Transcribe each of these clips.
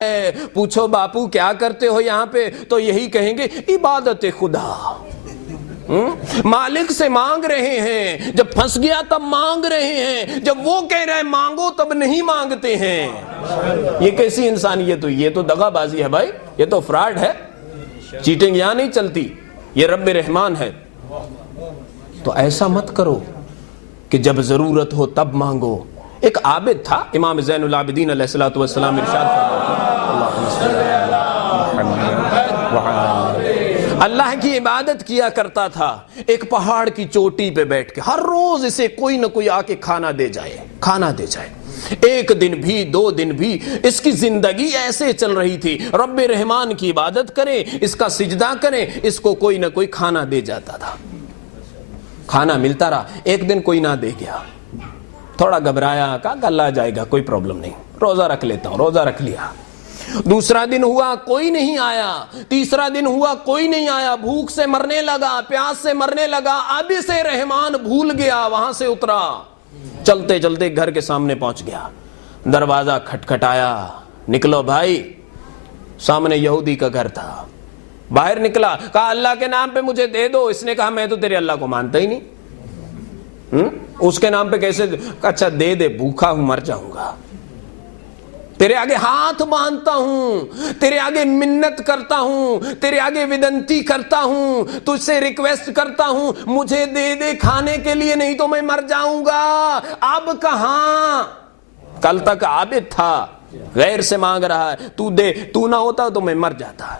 ہے، پوچھو باپو کیا کرتے ہو یہاں پہ، تو یہی کہیں گے عبادت خدا۔ مالک سے مانگ رہے ہیں، جب پھنس گیا تب مانگ رہے ہیں، جب وہ کہہ رہے ہیں مانگو تب نہیں مانگتے ہیں۔ یہ کیسی انسانیت ہوئی؟ یہ تو دغا بازی ہے بھائی، یہ تو فراڈ ہے، چیٹنگ یہاں نہیں چلتی، یہ رب رحمان ہے۔ تو ایسا مت کرو کہ جب ضرورت ہو تب مانگو۔ ایک عابد تھا امام زین العابدین علیہ الصلوۃ والسلام، ارشاد اللہ کی عبادت کیا کرتا تھا ایک پہاڑ کی چوٹی پہ بیٹھ کے، ہر روز اسے کوئی نہ کوئی آ کے کھانا دے جائے۔ ایک دن بھی، 2 دن بھی، اس کی زندگی ایسے چل رہی تھی، رب رحمان کی عبادت کریں، اس کا سجدہ کریں، اس کو کوئی نہ کوئی کھانا دے جاتا تھا، کھانا ملتا رہا۔ ایک دن کوئی نہ دے گیا، تھوڑا گھبرایا، کہا کہ اللہ آ جائے گا، کوئی پرابلم نہیں، روزہ رکھ لیتا ہوں، روزہ رکھ لیا۔ دوسرا دن ہوا کوئی نہیں آیا، تیسرا دن ہوا کوئی نہیں آیا، بھوک سے مرنے لگا، پیاس سے مرنے لگا، اب سے رحمان بھول گیا، وہاں سے اترا، چلتے چلتے گھر کے سامنے پہنچ گیا، دروازہ کھٹکھٹایا، نکلو بھائی، سامنے یہودی کا گھر تھا، باہر نکلا، کہا اللہ کے نام پہ مجھے دے دو۔ اس نے کہا میں تو تیرے اللہ کو مانتا ہی نہیں، اس کے نام پہ کیسے؟ اچھا دے دے، بھوکا ہوں، مر جاؤں گا، تیرے آگے ہاتھ باندھتا ہوں، تیرے آگے منت کرتا ہوں، تیرے آگے ودنتی کرتا ہوں، تجھ سے ریکویسٹ کرتا ہوں، مجھے دے دے کھانے کے لیے، نہیں تو میں مر جاؤں گا۔ اب کہاں؟ کل تک عابد تھا، غیر سے مانگ رہا ہے، تو دے، تو نہ ہوتا تو میں مر جاتا۔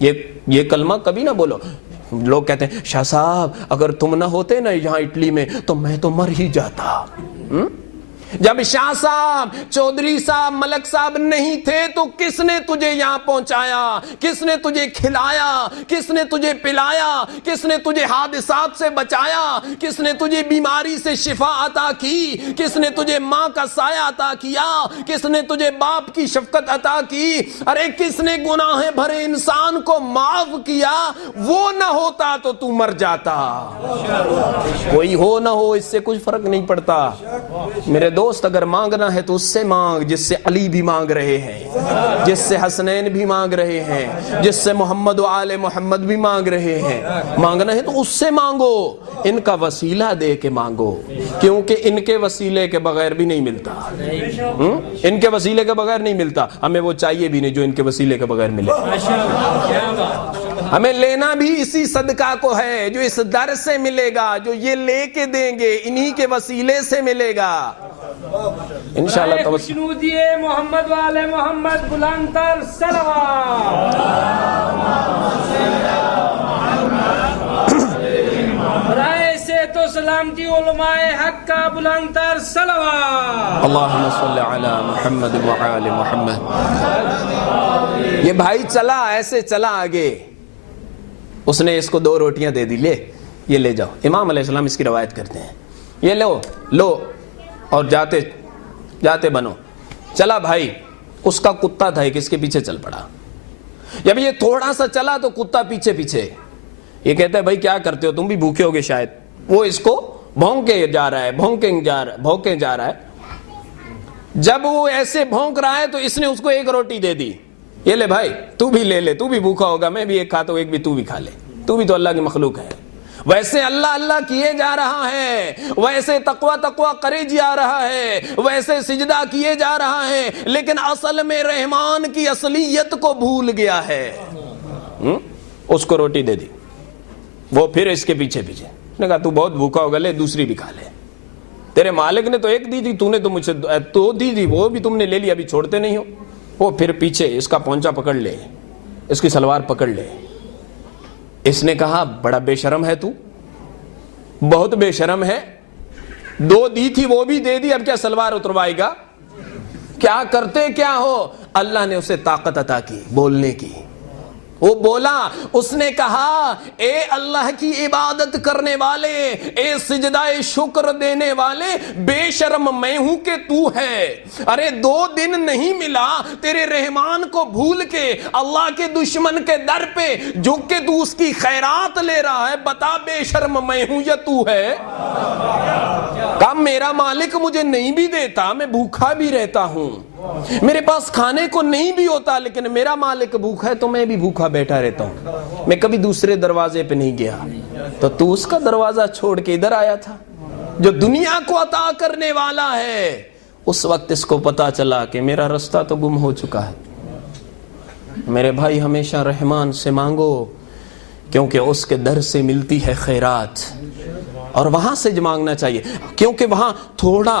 یہ کلمہ کبھی نہ بولو۔ لوگ کہتے ہیں شاہ صاحب اگر تم نہ ہوتے نا یہاں اٹلی میں تو میں تو مر ہی جاتا۔ جب شاہ صاحب، چودھری صاحب، ملک صاحب نہیں تھے تو کس نے تجھے یہاں پہنچایا؟ کس نے تجھے کھلایا؟ کس نے تجھے پلایا؟ کس نے تجھے حادثات سے بچایا؟ کس نے تجھے بیماری سے شفا عطا کی؟ کس نے تجھے ماں کا سایہ عطا کیا؟ کس نے تجھے باپ کی شفقت عطا کی؟ ارے کس نے گناہ بھرے انسان کو معاف کیا؟ وہ نہ ہوتا تو تو مر جاتا۔ کوئی ہو نہ ہو اس سے کچھ فرق نہیں پڑتا میرے دوست، اگر مانگنا ہے تو اس سے مانگ جس سے علی بھی مانگ رہے ہیں، جس سے حسنین بھی مانگ رہے ہیں، جس سے محمد و آل محمد بھی مانگ رہے ہیں۔ مانگنا ہے تو اس سے مانگو، ان کا وسیلہ دے کے مانگو، کیونکہ ان کے وسیلے کے بغیر بھی نہیں ملتا، ان کے وسیلے کے بغیر نہیں ملتا، ہمیں وہ چاہیے بھی نہیں جو ان کے وسیلے کے بغیر ملے۔ ہمیں لینا بھی اسی صدقہ کو ہے جو اس در سے ملے گا، جو یہ لے کے دیں گے انہی کے وسیلے سے ملے گا انشاءاللہ۔ خوشنودی محمد والے محمد، بلند تر صلوات۔ برائے سے تو سلامتی علماء حق کا، بلند تر صلوات۔ اللہم صلی علی محمد وعلی محمد۔ یہ بھائی چلا ایسے چلا آگے، اس نے اس کو 2 روٹیاں دے دی، لے یہ لے جاؤ۔ امام علیہ السلام اس کی روایت کرتے ہیں، یہ لو اور جاتے بنو۔ چلا بھائی، اس کا کتا تھا ایک، اس کے پیچھے چل پڑا۔ جب یہ تھوڑا سا چلا تو کتا پیچھے، یہ کہتا ہے بھائی کیا کرتے ہو، تم بھی بھوکے ہوگے شاید۔ وہ اس کو بھونکے جا رہا ہے۔ جب وہ ایسے بھونک رہا ہے تو اس نے اس کو 1 روٹی دے دی، یہ لے بھائی تو بھی لے لے، تو بھی بھوکا ہوگا، میں بھی ایک کھاتا ہوں، ایک بھی تو بھی کھا لے، تو بھی تو اللہ کی مخلوق ہے۔ ویسے اللہ اللہ کیے جا رہا ہے، ویسے تقوی کرے جا رہا ہے، ویسے سجدہ کیے جا رہا ہے، لیکن اصل میں رحمان کی اصلیت کو بھول گیا ہے۔ اس کو روٹی دے دی، وہ پھر اس کے پیچھے نے کہا تو بہت بھوکا ہوگا، لے دوسری بھی کھا لے، تیرے مالک نے تو 1 دی تھی، تو نے تو مجھ سے 2 دی تھی، وہ بھی تم نے لے لی، ابھی چھوڑتے نہیں ہو۔ وہ پھر پیچھے اس کا پونچا پکڑ لے، اس کی سلوار پکڑ لے۔ اس نے کہا بڑا بے شرم ہے تو، بہت بے شرم ہے، 2 دی تھی وہ بھی دے دی، اب کیا سلوار اتروائے گا؟ کیا کرتے کیا ہو؟ اللہ نے اسے طاقت عطا کی بولنے کی، وہ بولا، اس نے کہا اے اللہ کی عبادت کرنے والے، اے سجدہ شکر دینے والے، بے شرم میں ہوں کہ تو ہے؟ ارے 2 دن نہیں ملا تیرے رحمان کو بھول کے اللہ کے دشمن کے در پہ جھک کے تو اس کی خیرات لے رہا ہے، بتا بے شرم میں ہوں یا تو ہے؟ کہا میرا مالک مجھے نہیں بھی دیتا، میں بھوکا بھی رہتا ہوں، میرے پاس کھانے کو نہیں بھی ہوتا لیکن میرا مالک بھوکا ہے تو میں بھی بھوکا بیٹھا رہتا ہوں. میں کبھی دوسرے دروازے پہ نہیں گیا. تو اس کا دروازہ چھوڑ کے ادھر آیا تھا. جو دنیا کو عطا کرنے والا ہے اس وقت اس کو پتا چلا کہ میرا رستہ تو گم ہو چکا ہے. میرے بھائی ہمیشہ رحمان سے مانگو کیونکہ اس کے در سے ملتی ہے خیرات, اور وہاں سے مانگنا چاہیے کیونکہ وہاں تھوڑا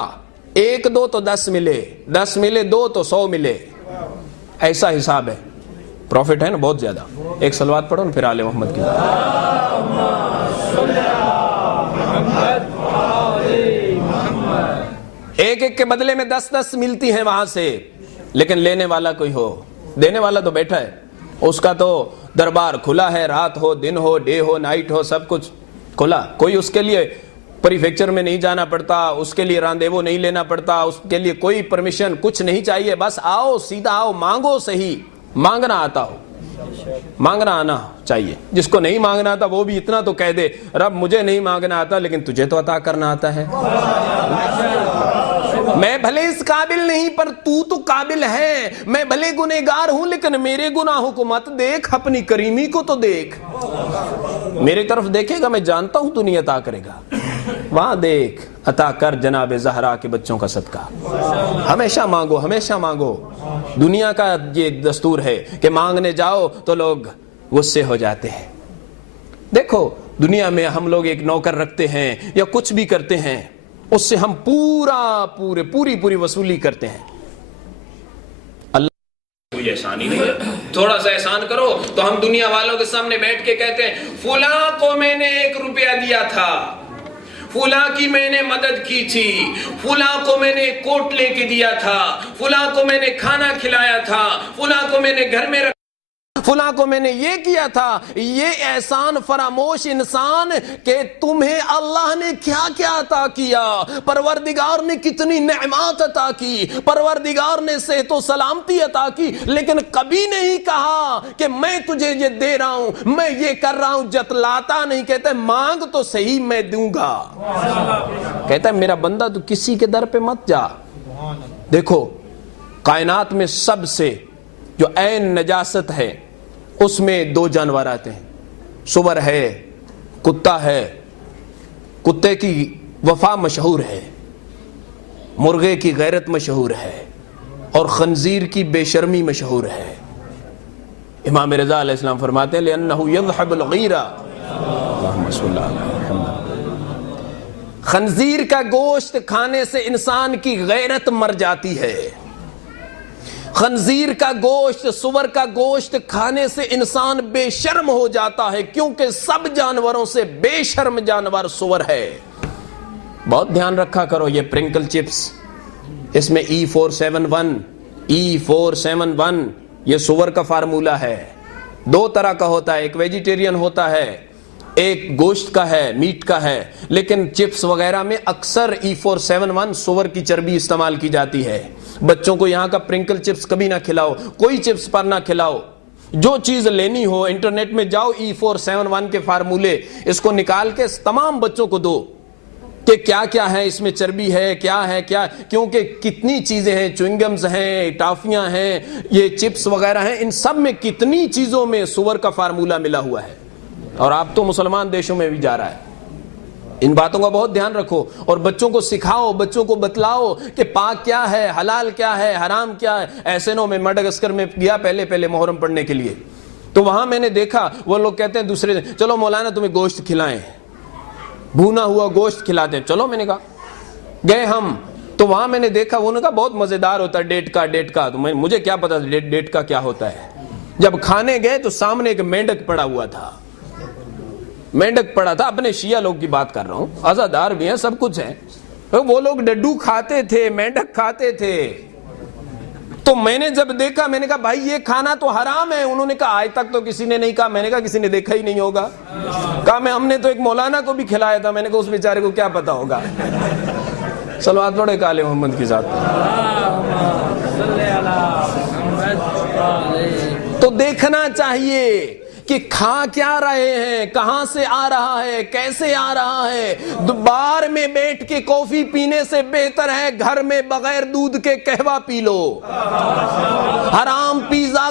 1 2 تو 10 ملے, 10 ملے 2 تو 100 ملے, ایسا حساب ہے. پروفٹ ہے نا بہت زیادہ. ایک صلوات پڑھو نا پھر آل محمد کی. ایک کے بدلے میں 10 ملتی ہیں وہاں سے, لیکن لینے والا کوئی ہو, دینے والا تو بیٹھا ہے, اس کا تو دربار کھلا ہے, رات ہو دن ہو ڈے ہو نائٹ ہو سب کچھ کھلا. کوئی اس کے لیے پریفیکچر میں نہیں جانا پڑتا, اس کے لیے راندیوو نہیں لینا پڑتا, اس کے لیے کوئی پرمیشن کچھ نہیں چاہیے. بس آؤ سیدھا آؤ, مانگو صحیح, مانگنا آتا ہو, مانگنا آنا چاہیے. جس کو نہیں مانگنا آتا وہ بھی اتنا تو کہہ دے, رب مجھے نہیں مانگنا آتا لیکن تجھے تو عطا کرنا آتا ہے. میں بھلے اس قابل نہیں پر تو قابل ہے. میں بھلے گنہگار ہوں لیکن میرے گناہوں کو مت دیکھ, اپنی کریمی کو تو دیکھ. میری طرف دیکھے گا, میں جانتا ہوں تو نہیں عطا کرے گا. وہاں دیکھ, عطا کر جناب زہرا کے بچوں کا صدقہ. ہمیشہ مانگو, ہمیشہ مانگو. دنیا کا یہ دستور ہے کہ مانگنے جاؤ تو لوگ غصے ہو جاتے ہیں. دیکھو دنیا میں ہم لوگ ایک نوکر رکھتے ہیں یا کچھ بھی کرتے ہیں, اس سے ہم پوری وصولی کرتے ہیں. اللہ کوئی احسان ہی نہیں ہے. تھوڑا سا احسان کرو تو ہم دنیا والوں کے سامنے بیٹھ کے کہتے ہیں فلاں کو میں نے 1 روپیہ دیا تھا, فلاں کی میں نے مدد کی تھی, فلاں کو میں نے کوٹ لے کے دیا تھا, فلاں کو میں نے کھانا کھلایا تھا, فلاں کو میں نے گھر میں رکھا, فلاں کو میں نے یہ کیا تھا. یہ احسان فراموش انسان کہ تمہیں اللہ نے کیا کیا عطا کیا, پروردگار نے کتنی نعمات عطا کی, پروردگار نے صحت و سلامتی عطا کی, لیکن کبھی نہیں کہا کہ میں تجھے یہ دے رہا ہوں, میں یہ کر رہا ہوں. جتلاتا نہیں, کہتا ہے مانگ تو صحیح میں دوں گا. کہتا ہے میرا بندہ تو کسی کے در پہ مت جا. دیکھو کائنات میں سب سے جو عین نجاست ہے اس میں 2 جانور آتے ہیں, سور ہے, کتا ہے. کتے کی وفا مشہور ہے, مرغے کی غیرت مشہور ہے, اور خنزیر کی بے شرمی مشہور ہے. امام رضا علیہ السلام فرماتے ہیں لِأَنَّهُ يَذْحَبُ الْغِيرَ. اللہم صلی اللہ علیہ وسلم. خنزیر کا گوشت کھانے سے انسان کی غیرت مر جاتی ہے. خنزیر کا گوشت, سور کا گوشت کھانے سے انسان بے شرم ہو جاتا ہے, کیونکہ سب جانوروں سے بے شرم جانور سور ہے. بہت دھیان رکھا کرو. یہ پرنکل چپس, اس میں E471 یہ سور کا فارمولہ ہے. 2 طرح کا ہوتا ہے, ایک ویجیٹیرین ہوتا ہے, ایک گوشت کا ہے, میٹ کا ہے. لیکن چپس وغیرہ میں اکثر E471 سور کی چربی استعمال کی جاتی ہے. بچوں کو یہاں کا پرنکل چپس کبھی نہ کھلاؤ, کوئی چپس پر نہ کھلاؤ. جو چیز لینی ہو انٹرنیٹ میں جاؤ, E471 کے فارمولے اس کو نکال کے تمام بچوں کو دو کہ کیا کیا ہے اس میں, چربی ہے کیا ہے کیا, کیونکہ کتنی چیزیں ہیں, چوئنگمز ہیں, ٹافیاں ہیں, یہ چپس وغیرہ ہیں, ان سب میں کتنی چیزوں میں سور کا فارمولہ ملا ہوا ہے. اور آپ تو مسلمان دیشوں میں بھی جا رہا ہے. ان باتوں کا بہت دھیان رکھو اور بچوں کو سکھاؤ, بچوں کو بتلاؤ کہ پاک کیا ہے, حلال کیا ہے, حرام کیا ہے. ایسے نو میں مڈغسکر میں گیا پہلے محرم پڑھنے کے لیے, تو وہاں میں نے دیکھا وہ لوگ کہتے ہیں دوسرے دن چلو مولانا تمہیں گوشت کھلائیں, بھونا ہوا گوشت کھلاتے ہیں. چلو میں نے کہا, گئے ہم تو وہاں میں نے دیکھا, وہ نے کہا بہت مزیدار ہوتا ہے ڈیٹ کا. تو مجھے کیا پتا ڈیٹ کا کیا ہوتا ہے. جب کھانے گئے تو سامنے ایک مینڈک پڑا ہوا تھا, مینڈک پڑا تھا. اپنے شیعہ لوگ کی بات کر رہا ہوں, عزادار بھی ہیں, سب کچھ ہیں. وہ لوگ ڈڈو کھاتے تھے, مینڈک کھاتے تھے. تو میں نے جب دیکھا میں نے کہا بھائی یہ کھانا تو حرام ہے. انہوں نے کہا آج تک تو کسی نے نہیں کہا. میں نے کہا کسی نے دیکھا ہی نہیں ہوگا. کہا ہم نے تو ایک مولانا کو بھی کھلایا تھا. میں نے کہا اس بیچارے کو کیا پتا ہوگا. صلوات پڑھے آل محمد کی ذات. تو دیکھنا چاہیے کہ کھا کیا رہے ہیں, کہاں سے آ رہا ہے, کیسے آ رہا ہے. بار میں بیٹھ کے کافی پینے سے بہتر ہے گھر میں بغیر دودھ کے قہوہ پی لو. حرام پیزا